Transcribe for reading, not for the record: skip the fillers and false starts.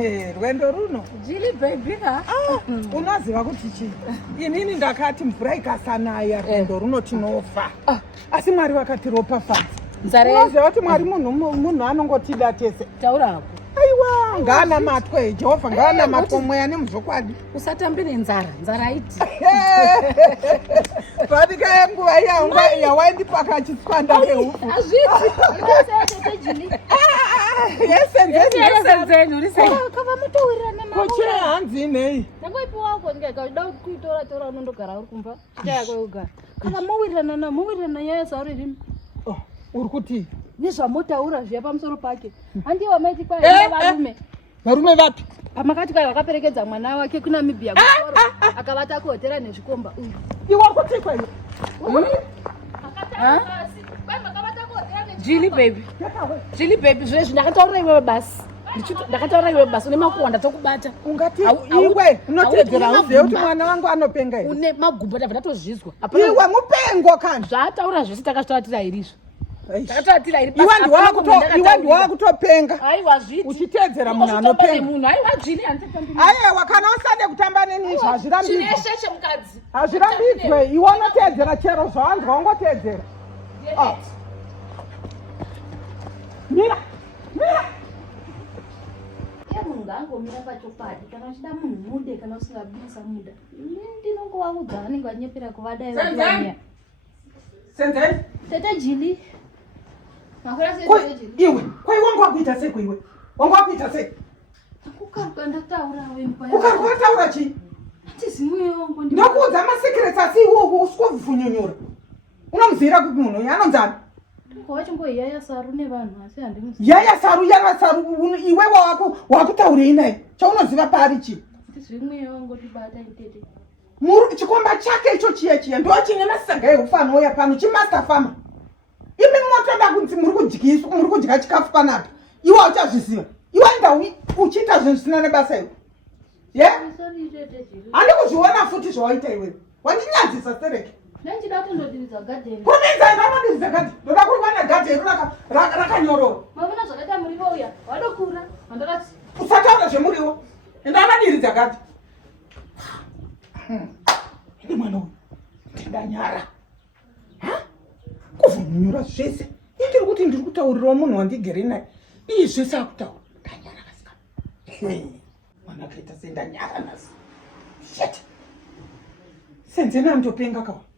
Rwendo runo Jili baby ka unoziva kuti chii inini ndakati mvura ikasanaya rwendo runo tinofa asi Mwari vakatiropafadza unoziva kuti Mwari munhu anongotida tese taurako aiwa ngaana matwe Jehovha ngaana matwe mweya nemuzvokwadi usatambe nenzara aiti vadika yenguva yawaindipaka chitswanda kehufu kava mutowirirana koche hanzi nei nangoipiwako ndikaida kuitora unondogara uri kumba chita yako yogara kava mowirirana nyaya zauri rino uri kuti nezvamotaura zviya pamusoro pake handiwa maiti varume vapi pamakati kai vakaperekedza mwana wake kuNamibia akavata kuhotera nezvikomba iwa kuti kwaiyo Jili baby zvezvi ndakataurira iwewe basi une makuhwa ndatokubata ungati iwe unotedzera uzive kuti mwana wangu anopenga here une magumbo ndatozvizwa iwe mupengo kana zvataura zvese takatoatira irizvo iwe ndiwakutopenga aiwa uchitedzera munhu anopenga aiwa kana usade kutamba neni hazvirambidzwe iwe unotedzera chero zvawanzwa ungotedzera mira munhu ngaangomira pachopadi kana uchida munhu mude kana usingabisa muda ndinongovaudza vanenge vanyepera kuvadaivaia senzei tete Jili iwe kwai wangu wakuita sei kuiwe wangu wakuita sei kukaruka ndataura ukaruka wataura chii hatizimweongo ndokuudza masekirets asi iwo usikovufunyunyura unomuzivira kuti munhu uyu anonzani wachimboyaya saru nevanhu asi yaya saru iwe wakutaurei naye chaunoziva paari chii chikomba chake icho chiya ndo chine masaga eufano oya pano chimaster farmer imi motoda kunzi muri kudya chikafu panapa iwe uchazviziva iwe enda uchiita zvinhu zvisina nebasa iwe handi kuzviona futi zvawaita iwewe wandinyadzisa sereke nechida kundodiridza gadheni kurinza ndamadiridza gadheni ndoda kuriva negadheni rakanyorova mavona zvakaita murivo uya wadokura vandakati usataura zvemurivo ndamadiridza gadheni ini mwana uyu ndidanyara kuvhunyura zvese indiri kuti ndiri kutaurirawo munhu wandigere naye iyi zvese akutaura ndanyara kasika mwana akaita sendanyara nasi shet senzeni andopenga kawa